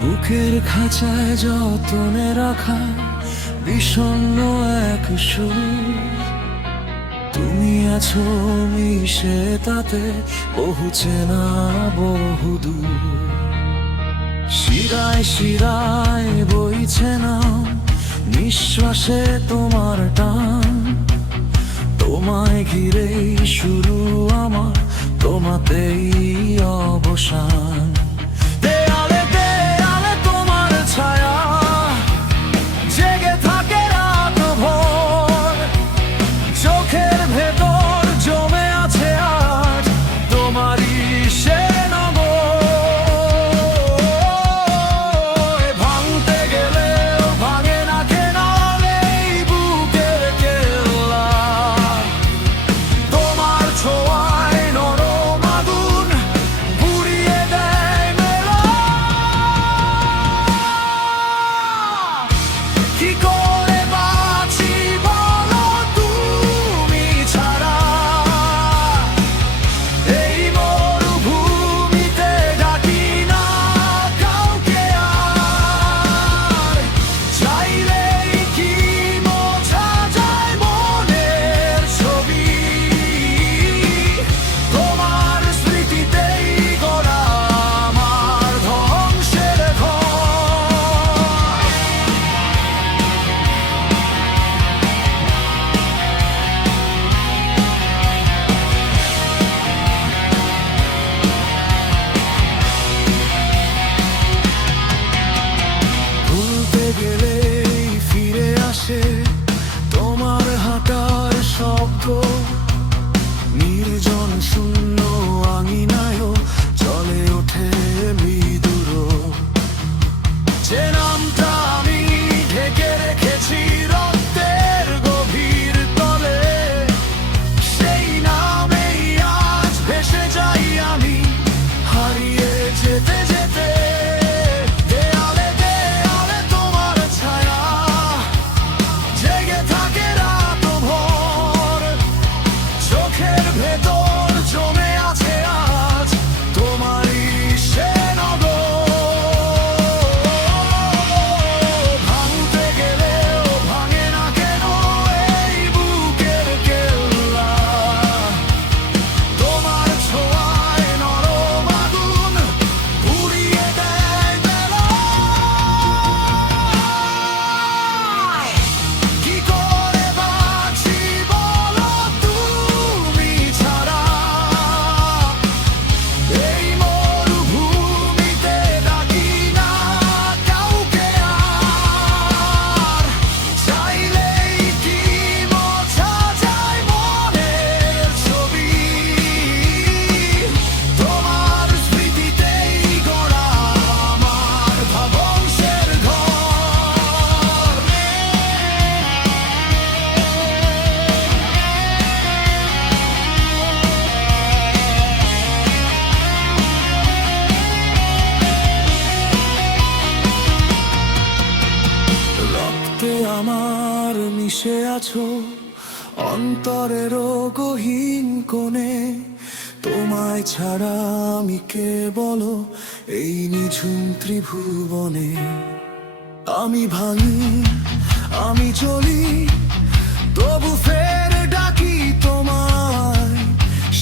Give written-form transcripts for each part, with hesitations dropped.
বুকের খাঁচায় যতনে রাখা বিষণ্ণ এক সুর, তুমি আছো মিশে তাতে বহু চেনা বহু দূর। শিরায় শিরায় বইছে না নিঃশ্বাসে তোমার টান, তোমায় ঘিরেই শুরু আমার, তোমাতেই অবসান। দেয়ালে দেয়ালে তোমার ছায়া জেগে থাকে রাত ভোর, চোখের ভেতর জমে আছে আজ তোমারই সে নগর। ভাঙতে গেলেও ভাঙে না কেন এই বুকের কেল্লা, তোমার ছোঁয়ায় নরম আগুন পুড়িয়ে দেয় মেলা। কি করে বাঁচি বলো তুমি ছাড়া, এই মরুভূমিতে ডাকি না কাউকে আর। চাইলেই কি মোছা যায় মনের ছবি, তোমার স্মৃতিতেই গড়া আমার ধ্বংসের ঘর। ভুলতে গেলেই ফিরে আসে তোমার হাঁটার শব্দ, নির্জন শূন্য আঙিনায়ও চলে ওঠে মৃদুর। যে নামটা আমি ঢেকে রেখেছি রক্তের গভীর তলে, সেই নামেই আজ ভেসে যাই আমি হারিয়ে যেতে যেতে। দেয়ালে দেয়ালে তোমার ছায়া জেগে থাকে রাত ভোর, চোখের ভেতর জমে আছে আজ তোমারই সে নগর। ভাঙতে গেলেও ভাঙে না কেন এই বুকের কেল্লা, তোমার ছোঁয়ায় নরম আগুন পুড়িয়ে দেয় বেলা। কি করে বাঁচি বলো তুমি ছাড়া, এই মরুভূমিতে ডাকি না কাউকে আর। চাইলেই কি মোছা যায় মনের ছবি, তোমার স্মৃতিতেই গড়া আমার ধ্বংসের ঘর। রক্তে আমার মিশে আছো অন্তরেরও গহীন কোণে, তোমায় ছাড়া আমি কে বলো এই নিঝুম ত্রিভুবনে। আমি ভাঙি আমি চলি তবু ফের ডাকি তোমায়,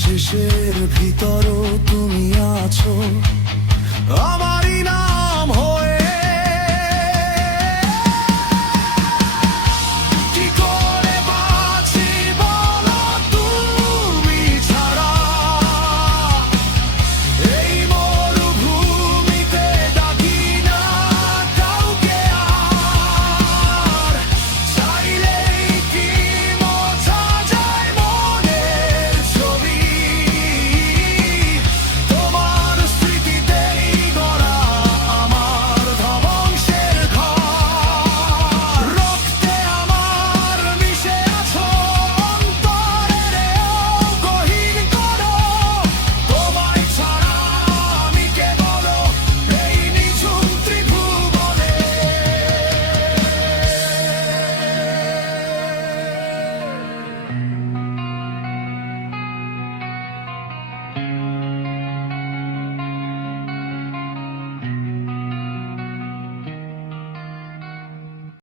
শেষের ভিতরও তুমি আছো আমার